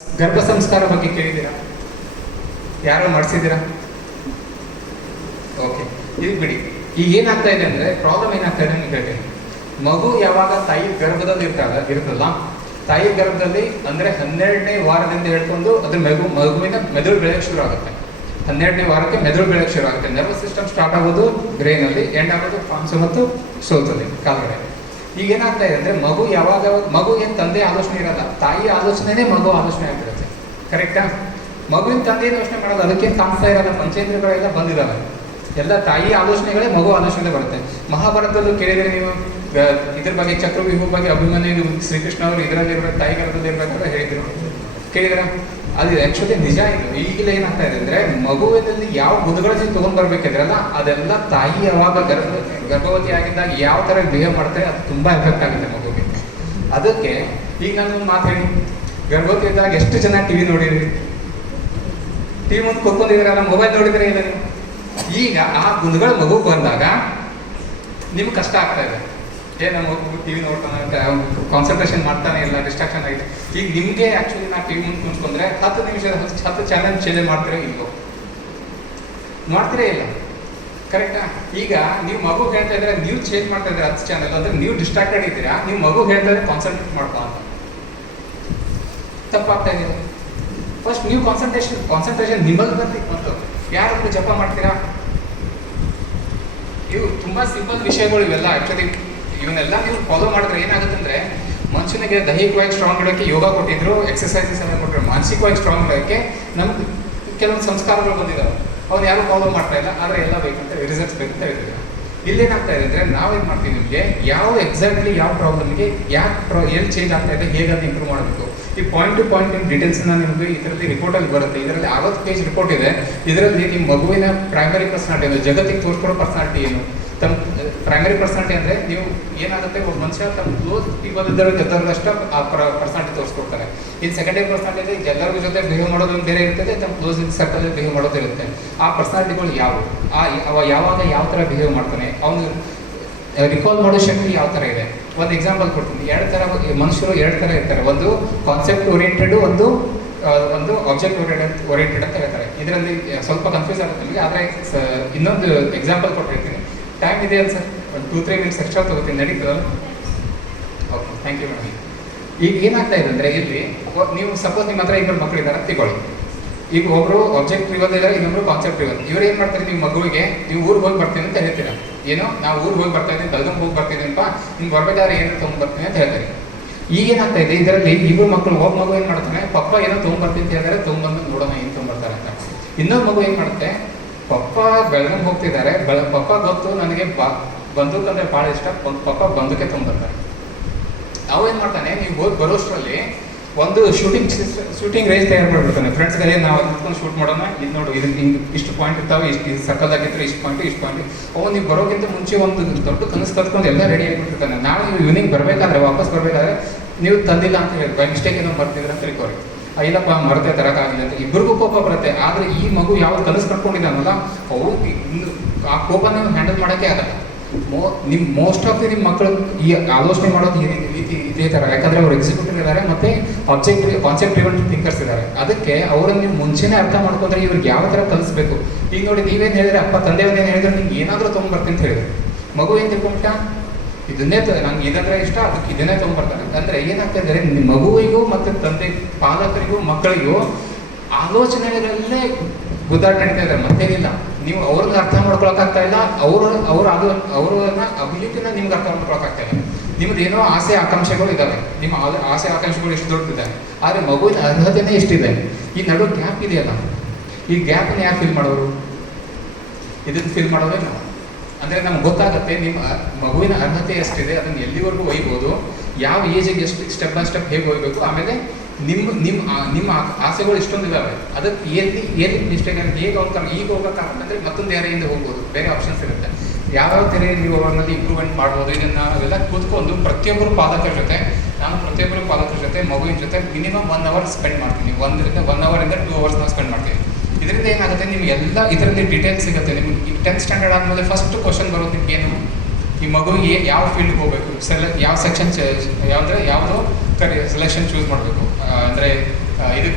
ಗರ್ಭ ಸಂಸ್ಕಾರ ಬಗ್ಗೆ ಕೇಳಿದ್ದೀರಾ? ಯಾರು ಮಾಡಿಸಿದ್ದೀರಾ? ಓಕೆ, ಇದು ಬಿಡಿ. ಈಗ ಏನಾಗ್ತಾ ಇದೆ ಅಂದರೆ ಪ್ರಾಬ್ಲಮ್ ಏನಾಗ್ತಾ ಇದೆ ಅಂತ ಹೇಳ್ತೀನಿ. ಮಗು ಯಾವಾಗ ತಾಯಿ ಗರ್ಭದಲ್ಲಿ ಇರ್ತಲ್ಲ, ತಾಯಿ ಗರ್ಭದಲ್ಲಿ ಅಂದರೆ 12ನೇ ವಾರದಿಂದ ಹೇಳ್ಕೊಂಡು ಅದ್ರ ಮಗುವಿನ ಮೆದುಳು ಬೆಳೆಯೋಕ್ಕೆ ಶುರು ಆಗುತ್ತೆ. 12ನೇ ವಾರಕ್ಕೆ ಮೆದುಳು ಬೆಳೆಯೋಕ್ಕೆ ಶುರು ಆಗುತ್ತೆ. ನರ್ವಸ್ ಸಿಸ್ಟಮ್ ಸ್ಟಾರ್ಟ್ ಆಗೋದು ಬ್ರೈನಲ್ಲಿ, ಎಂಡ್ ಆಗೋದು ಪಾಂಸು ಮತ್ತು ಸೋತಲ್ಲಿ ಕಾಲ್ಗಡೆ. ಈಗ ಏನಾಗ್ತಾ ಇದೆ ಅಂದರೆ ಮಗು ಏನು ತಂದೆ ಆಲೋಚನೆ ಇರಲ್ಲ, ತಾಯಿ ಆಲೋಚನೆನೇ ಮಗು ಆಲೋಚನೆ ಆಗಿರುತ್ತೆ. ಕರೆಕ್ಟಾ? ಮಗುವಿನ ತಂದೆ ಯೋಚನೆ ಮಾಡೋದು, ಅದಕ್ಕೇನು ಕಾಣಿಸ್ತಾ ಇರಲ್ಲ, ಪಂಚೇಂದ್ರಿಯಗಳೆಲ್ಲ ಬಂದಿದ್ದಾವೆ. ಎಲ್ಲ ತಾಯಿ ಆಲೋಚನೆಗಳೇ ಮಗು ಆಲೋಚನೆ ಬರುತ್ತೆ. ಮಹಾಭಾರತದಲ್ಲೂ ಕೇಳಿದರೆ ನೀವು ಇದ್ರ ಬಗ್ಗೆ ಚಕ್ರವ್ಯೂಹ ಬಗ್ಗೆ ಅಭಿಮನ್ಯು ಶ್ರೀಕೃಷ್ಣ ಅವರು ಇದರಲ್ಲಿ ತಾಯಿ ಗರ್ಭದಲ್ಲಿ ಇರಬೇಕಂತ ಹೇಳಿದ್ರು, ಕೇಳಿದ್ರ? ಅದು ಆ್ಯಕ್ಚುಲಿ ನಿಜ. ಇದು ಈಗಲೇ ಏನಾಗ್ತಾ ಇದೆ ಅಂದರೆ ಮಗುವಿನಲ್ಲಿ ಯಾವ ಗುಣಗಳನ್ನು ತೊಗೊಂಡ್ಬರ್ಬೇಕಿದ್ರಲ್ಲ ಅದೆಲ್ಲ ತಾಯಿ ಯಾವಾಗ ಗರ್ಭವತಿ ಆಗಿದ್ದಾಗ ಯಾವ ಥರ ಬಿಹೇವ್ ಮಾಡ್ತಾರೆ ಅದು ತುಂಬ ಎಫೆಕ್ಟ್ ಆಗುತ್ತೆ ಮಗುವಿಗೆ. ಅದಕ್ಕೆ ಈಗ ನಾನು ಮಾತು ಹೇಳಿ, ಗರ್ಭವತಿ ಇದ್ದಾಗ ಎಷ್ಟು ಜನ ಟಿವಿ ನೋಡಿದ್ರಿ? ಟಿವಿ ಮುಂದೆ ಕೂತ್ಕೊಂಡಿದ್ದೀರಲ್ಲ, ಮೊಬೈಲ್ ನೋಡಿದ್ರೆ ಇಲ್ಲ ನೀವು? ಈಗ ಆ ಗುಣಗಳು ಮಗುಗೆ ಬಂದಾಗ ನಿಮ್ಗೆ ಕಷ್ಟ ಆಗ್ತಾ ಇದೆ. ನಮ್ಮ ಮಗು ಟಿವಿ ನೋಡ್ತಾನೆ, ಕಾನ್ಸಂಟ್ರೇಷನ್ ಮಾಡ್ತಾನೆ ಇಲ್ಲ, ಡಿಸ್ಟ್ರಾಕ್ಷನ್ ಆಗಿದೆ. ಈಗ ನಿಮಗೆ ಆ್ಯಕ್ಚುಲಿ ನಾ ಟಿವಿ ಮುಂದೆ ಕುಂತ್ಕೊಂಡ್ರೆ 10 ನಿಮಿಷದ 10 ಚಾನಲ್ ಚೇಂಜ್ ಮಾಡ್ತೀರಾ ಇಲ್ವೋ? ಮಾಡ್ತೀರೇ ಇಲ್ಲ. ಕರೆಕ್ಟಾ? ಈಗ ನೀವು ಮಗು ಹೇಳ್ತಾ ಇದ್ರೆ ನೀವು ಚೇಂಜ್ ಮಾಡ್ತಾ ಇದ್ರೆ 10 ಚಾನಲ್ ಅಂದರೆ ನೀವು ಡಿಸ್ಟ್ರಾಕ್ಟೆಡ್ ಇದ್ದೀರಾ. ನೀವು ಮಗು ಹೇಳ್ತಾ ಇದ್ರೆ ಕಾನ್ಸಂಟ್ರೇಟ್ ಮಾಡ್ಕೊ ಅಂತ ತಪ್ಪಾಗ್ತಾ ಇದೆ. ಫಸ್ಟ್ ನೀವು ಕಾನ್ಸಂಟ್ರೇಷನ್ ನಿಮ್ಮಲ್ಲಿ ಬರ್ತಿ. ಮತ್ತು ಯಾರಾದ್ರೂ ಜಪ ಮಾಡ್ತೀರಾ? ಇವು ತುಂಬ ಸಿಂಪಲ್ ವಿಷಯಗಳು ಇವೆಲ್ಲ. ಆ್ಯಕ್ಚುಲಿ ಇವನ್ನೆಲ್ಲ ನೀವು ಫಾಲೋ ಮಾಡಿದ್ರೆ ಏನಾಗುತ್ತೆ ಅಂದರೆ ಮನುಷ್ಯನಿಗೆ ದೈಹಿಕವಾಗಿ ಸ್ಟ್ರಾಂಗ್ ಇಡೋಕ್ಕೆ ಯೋಗ ಕೊಟ್ಟಿದ್ರು, ಎಕ್ಸಸೈಸಸ್ ಎಲ್ಲ ಕೊಟ್ಟರು. ಮಾನಸಿಕವಾಗಿ ಸ್ಟ್ರಾಂಗ್ ಇಡೋಕ್ಕೆ ನಮ್ಗೆ ಕೆಲವೊಂದು ಸಂಸ್ಕಾರಗಳು ಬಂದಿದ್ದಾವೆ, ಅವ್ನು ಯಾರು ಫಾಲೋ ಮಾಡ್ತಾ ಇಲ್ಲ. ಆದರೆ ಎಲ್ಲ ಬೇಕಂತ ರಿಸಲ್ಟ್ಸ್ ಬೇಕಂತ ಹೇಳ್ತಿದ್ದಾರೆ. ಇಲ್ಲೇನಾಗ್ತಾ ಇದೆ ಅಂದರೆ ನಾವೇನು ಮಾಡ್ತೀವಿ, ನಿಮಗೆ ಯಾವ ಎಕ್ಸಾಕ್ಟ್ಲಿ ಯಾವ ಪ್ರಾಬ್ಲಮ್ಗೆ ಏನು ಚೇಂಜ್ ಆಗ್ತಾ ಇದೆ, ಹೇಗೆ ಅದನ್ನು ಇಂಪ್ರೂವ್ ಮಾಡಬೇಕು, ಈ ಪಾಯಿಂಟ್ ಟು ಪಾಯಿಂಟ್ ನಿಮ್ಮ ಡೀಟೇಲ್ಸ್ನ ನಿಮಗೆ ಇದರಲ್ಲಿ ರಿಪೋರ್ಟಲ್ಲಿ ಬರುತ್ತೆ. ಇದರಲ್ಲಿ 60 ಪೇಜ್ ರಿಪೋರ್ಟ್ ಇದೆ. ಇದರಲ್ಲಿ ನಿಮ್ಮ ಮಗುವಿನ ಪ್ರೈಮರಿ ಪರ್ಸನಾಲಿಟಿ ಅಂದರೆ ಜಗತ್ತಿಗೆ ತೋರಿಸ್ಕೊಡೋ ಪರ್ಸನಾಲಿಟಿ ಏನು, ತಮ್ಮ ಪ್ರೈಮರಿ ಪರ್ಸನಾಲಿಟಿ ಅಂದರೆ ನೀವು ಏನಾಗುತ್ತೆ, ಒಬ್ಬ ಮನುಷ್ಯ ತಮ್ಮ ಕ್ಲೋಸ್ ಪೀಪಲ್ ಎಲ್ಲರಷ್ಟು ಆ ಪರ್ಸನಾಲಿಟಿ ತೋರಿಸ್ಕೊಡ್ತಾರೆ. ಇನ್ನು ಸೆಕೆಂಡರಿ ಪರ್ಸನಾಲಿಟಿ ಎಲ್ಲರಿಗೂ ಜೊತೆ ಬಿಹೇವ್ ಮಾಡೋದು ಬೇರೆ ಇರ್ತದೆ, ತಮ್ಮ ಕ್ಲೋಸ್ ಸರ್ಕಲಲ್ಲಿ ಬಿಹೇವ್ ಮಾಡೋದು ಇರುತ್ತೆ. ಆ ಪರ್ಸನಾಲಿಟಿಗಳು ಯಾವುವು, ಯಾವಾಗ ಯಾವ ಥರ ಬಿಹೇವ್ ಮಾಡ್ತಾನೆ, ಅವನು ರಿಕಾಲ್ ಮಾಡೋ ಶಕ್ತಿ ಯಾವ ಥರ ಇದೆ. ಒಂದು ಎಕ್ಸಾಂಪಲ್ ಕೊಡ್ತೀನಿ. 2 ಥರ ಮನುಷ್ಯರು 2 ಥರ ಇರ್ತಾರೆ. ಒಂದು ಕಾನ್ಸೆಪ್ಟ್ ಓರಿಯೆಂಟೆಡ್, ಒಂದು ಆಬ್ಜೆಕ್ಟ್ ಓರಿಯೆಂಟೆಡ್ ಅಂತ ಹೇಳ್ತಾರೆ. ಇದರಲ್ಲಿ ಸ್ವಲ್ಪ ಕನ್ಫ್ಯೂಸ್ ಆಗುತ್ತೆ ನಿಮಗೆ. ಆದರೆ ಇನ್ನೊಂದು ಎಕ್ಸಾಂಪಲ್ ಕೊಟ್ಟಿರ್ತೀನಿ. ಟೈಮ್ ಇದೆ ಅಲ್ಲ ಸರ್? ಒಂದು 2-3 ಮಿನಿಟ್ಸ್ ಎಕ್ಸ್ಟ್ರಾ ತೊಗೋತೀನಿ, ನಡೀತದಲ್ಲ? Okay, thank you madam. ಈಗ ಏನಾಗ್ತಾ ಇದೆ ಅಂದರೆ ಇಲ್ಲಿ ನೀವು ಸಪೋಸ್ ನಿಮ್ಮ ಹತ್ರ 2 ಮಕ್ಕಳಿದ್ದಾರೆ ತಿಳ್ಕೊಳ್ಳಿ. ಈಗ ಒಬ್ಬರು ಆಬ್ಜೆಕ್ಟ್ ರಿವಲ್ ಇದ್ದಾರೆ, ಇನ್ನೊಬ್ರು ಕಾನ್ಸೆಪ್ಟ್ ರಿವಲ್. ಇವ್ರು ಏನು ಮಾಡ್ತಾರೆ, ನೀವು ಮಗುವಿಗೆ ನೀವು ಊರಿಗೆ ಹೋಗಿ ಬರ್ತೀನಿ ಅಂತ ಹೇಳ್ತೀರಾ. ಏನೋ ನಾವು ಊರಿಗೆ ಹೋಗಿ ಬರ್ತಾ ಇದ್ದೀನಿ, ಬೆಳಗಾಂ ಹೋಗಿ ಬರ್ತಿದ್ದೀನಪ್ಪ, ನಿಮ್ಗೆ ಬರ್ಬೇಕಾದ್ರೆ ಏನು ತೊಗೊಂಡ್ಬರ್ತೀನಿ ಅಂತ ಹೇಳ್ತಾರೆ. ಈಗೇನಾಗ್ತಾ ಇದೆ, ಇದರಲ್ಲಿ ಇಬ್ಬರು ಮಕ್ಕಳು, ಒಬ್ಬ ಮಗು ಏನು ಮಾಡ್ತಾನೆ, ಪಪ್ಪ ಏನೋ ತೊಗೊಂಡ್ಬರ್ತೀನಿ ಅಂತ ಹೇಳಿದ್ರೆ ತೊಗೊಂಡ್ಬಂದು ನೋಡೋಣ ಏನು ತೊಗೊಂಡ್ಬರ್ತಾರೆ ಅಂತ. ಇನ್ನೊಂದು ಮಗು ಏನು ಮಾಡುತ್ತೆ, ಪಪ್ಪ ಬೆಳಗಾಂ ಹೋಗ್ತಿದ್ದಾರೆ, ಪಪ್ಪ ಗೊತ್ತು ನನಗೆ ಬಂದೂಕ್ ಅಂದರೆ ಭಾಳ ಇಷ್ಟ, ಪಪ್ಪ ಬಂದೂಕೆ ತೊಗೊಂಡ್ಬರ್ತಾರೆ. ಅವು ಏನು ಮಾಡ್ತಾನೆ, ನೀವು ಹೋಗಿ ಬರೋಷ್ಟರಲ್ಲಿ ಒಂದು ಶೂಟಿಂಗ್ ರೇಂಜ್ ತಯಾರು ಮಾಡಿಬಿಡ್ತಾನೆ. ಫ್ರೆಂಡ್ಸ್ಗೆ ನಾವು ನಿಂತ್ಕೊಂಡು ಶೂಟ್ ಮಾಡೋಣ, ಇದು ನೋಡು, ಇದು ಹಿಂಗೆ ಇಷ್ಟು ಪಾಯಿಂಟ್ ಇರ್ತಾವೆ, ಇಷ್ಟು ಸರ್ಕಲ್ದಾಗಿದ್ರೆ ಇಷ್ಟು ಪಾಯಿಂಟ್. ಅವನು ನೀವು ಬರೋಕ್ಕಿಂತ ಮುಂಚೆ ಒಂದು ದೊಡ್ಡ ಕನಸು ಕತ್ಕೊಂಡು ಎಲ್ಲ ರೆಡಿ ಆಗಿಬಿಟ್ಟಿರ್ತಾನೆ. ನಾವು ಈವ್ನಿಂಗ್ ಬರಬೇಕಾದ್ರೆ, ವಾಪಸ್ ಬರಬೇಕಾದ್ರೆ ನೀವು ತಂದಿಲ್ಲ ಅಂತ ಹೇಳಿ ಬೈ ಮಿಸ್ಟೇಕ್ ಏನೋ ಬರ್ತಿದ್ರೆ ಅಂತ ತಿಳ್ಕೊರಿ. ಇಲ್ಲಪ್ಪ ಮರತೆ ತರೋಕ್ಕಾಗಿಲ್ಲ ಅಂತ ಇಬ್ಬರಿಗೂ ಕೋಪ ಬರುತ್ತೆ. ಆದರೆ ಈ ಮಗು ಯಾವ್ದು ಕನಸು ಕಟ್ಕೊಂಡಿದ್ದಾನಲ್ಲ, ಅವು ಆ ಕೋಪನ ಹ್ಯಾಂಡಲ್ ಮಾಡೋಕ್ಕೆ ಆಗಲ್ಲ. ನಿಮ್ಮ ಮೋಸ್ಟ್ ಆಫ್ ನಿಮ್ಮ ಮಕ್ಕಳು ಈ ಆಲೋಚನೆ ಮಾಡೋದು ಇದೇ ಥರ. ಯಾಕಂದರೆ ಅವ್ರು ಎಕ್ಸಿಕ್ಯೂಟಿವ್ ಇದ್ದಾರೆ ಮತ್ತು ಕಾನ್ಸೆಪ್ಟ್ ಡ್ರಿವನ್ ಥಿಂಕರ್ಸ್ ಇದ್ದಾರೆ. ಅದಕ್ಕೆ ಅವರನ್ನು ನೀವು ಮುಂಚೆನೇ ಅರ್ಥ ಮಾಡ್ಕೊಂಡ್ರೆ ಇವ್ರಿಗೆ ಯಾವ ಥರ ಕಲಿಸ್ಬೇಕು. ಈಗ ನೋಡಿ, ನೀವೇನು ಹೇಳಿದ್ರೆ, ಅಪ್ಪ ತಂದೆಯವ್ರೇನು ಹೇಳಿದ್ರೆ, ನಿಮ್ಗೆ ಏನಾದರೂ ತೊಗೊಂಡ್ಬರ್ತೀನಿ ಅಂತ ಹೇಳಿದ್ರೆ, ಮಗು ಏನು ತಿಳ್ಕೊಂಬಿಟ್ಟ, ಇದನ್ನೇ ನಂಗೆ ಇದಂದ್ರೆ ಇಷ್ಟ, ಅದಕ್ಕೆ ಇದನ್ನೇ ತೊಗೊಂಡ್ಬರ್ತಾನೆ. ಅಂದರೆ ಏನಾಗ್ತಾ ಇದ್ದಾರೆ, ನಿಮ್ಮ ಮಗುವಿಗೂ ಮತ್ತು ತಂದೆ ಪಾಲಕರಿಗೂ ಮಕ್ಕಳಿಗೂ ಆಲೋಚನೆಗಳಲ್ಲೇ ಗುದ್ದಾಟ ನಡೀತಾ ಇದ್ದಾರೆ, ಮತ್ತೇನಿಲ್ಲ. ನೀವು ಅವ್ರನ್ನ ಅರ್ಥ ಮಾಡ್ಕೊಳಕ್ಕಾಗ್ತಾ ಇಲ್ಲ, ಅವ್ರನ್ನ ಅಭಿಲಿಟಿನ ನಿಮ್ಗೆ ಅರ್ಥ ಮಾಡ್ಕೊಳಕ್ಕಾಗ್ತಾ ಇಲ್ಲ. ನಿಮ್ದು ಏನೋ ಆಸೆ ಆಕಾಂಕ್ಷೆಗಳು ಇದ್ದಾವೆ, ನಿಮ್ಮ ಆಸೆ ಆಕಾಂಕ್ಷೆಗಳು ಎಷ್ಟು ದೊಡ್ಡದಿದ್ದಾವೆ, ಆದರೆ ಮಗುವಿನ ಅರ್ಹತೆನೇ ಎಷ್ಟಿದೆ. ಈ ನಡು ಗ್ಯಾಪ್ ಇದೆಯಲ್ಲ, ಈ ಗ್ಯಾಪನ್ನು ಯಾರು ಫಿಲ್ ಮಾಡೋರು? ಇದನ್ನು ಫಿಲ್ ಮಾಡೋದೇ ನಾವು. ಅಂದರೆ ನಮ್ಗೆ ಗೊತ್ತಾಗುತ್ತೆ ನಿಮ್ಮ ಮಗುವಿನ ಅರ್ಹತೆ ಎಷ್ಟಿದೆ, ಅದನ್ನು ಎಲ್ಲಿವರೆಗೂ ಒಯ್ಬೋದು, ಯಾವ ಏಜಿಗೆ ಎಷ್ಟು ಸ್ಟೆಪ್ ಬೈ ಸ್ಟೆಪ್ ಹೇಗೆ ಹೋಗ್ಬೇಕು. ಆಮೇಲೆ ನಿಮ್ಮ ಆಸೆಗಳು ಇಷ್ಟೊಂದು ಇದ್ದಾವೆ, ಅದಕ್ಕೆ ಎಲ್ಲಿ ಮಿಸ್ಟೇಕ್ ಆಗುತ್ತೆ, ಹೇಗೆ ಹೋಗ್ತಾರೆ, ಈಗ ಹೋಗೋಕ್ಕಾಗುತ್ತೆ ಅಂದರೆ ಮತ್ತೊಂದು ಯಾರೆಯಿಂದ ಹೋಗ್ಬೋದು, ಬೇರೆ ಆಪ್ಷನ್ಸ್ ಇರುತ್ತೆ. ಯಾವ್ಯಾವ ಥರ ನೀವು ಅವರಲ್ಲಿ ಇಂಪ್ರೂವ್ಮೆಂಟ್ ಮಾಡ್ಬೋದು. ಇದನ್ನು ನಾವೆಲ್ಲ ಕೂತ್ಕೊಂಡು ಪ್ರತಿಯೊಬ್ಬರು ಪಾಲಕರ ಜೊತೆ ಮಗುವಿನ ಜೊತೆ ಮಿನಿಮಮ್ 1 ಅವರ್ ಸ್ಪೆಂಡ್ ಮಾಡ್ತೀನಿ. 1 ಅವರಿಂದ 2 ಅವರ್ಸ್ ನಾವು ಸ್ಪೆಂಡ್ ಮಾಡ್ತೀವಿ. ಇದರಿಂದ ಏನಾಗುತ್ತೆ, ನಿಮಗೆಲ್ಲ ಇದರಲ್ಲಿ ಡೀಟೇಲ್ಸ್ ಸಿಗುತ್ತೆ. ನಿಮ್ಗೆ ಈಗ 10th ಸ್ಟ್ಯಾಂಡರ್ಡ್ ಆದಮೇಲೆ ಫಸ್ಟ್ ಕ್ವಶನ್ ಬರೋದು ನಿಮ್ಗೆ ಏನು, ಈ ಮಗುವಿಗೆ ಯಾವ ಫೀಲ್ಡ್ಗೆ ಹೋಗಬೇಕು, ಯಾವ ಸೆಕ್ಷನ್ ಯಾವುದೋ ಸೆಲೆಕ್ಷನ್ ಚೂಸ್ ಮಾಡಬೇಕು. ಅಂದರೆ ಇದಕ್ಕೆ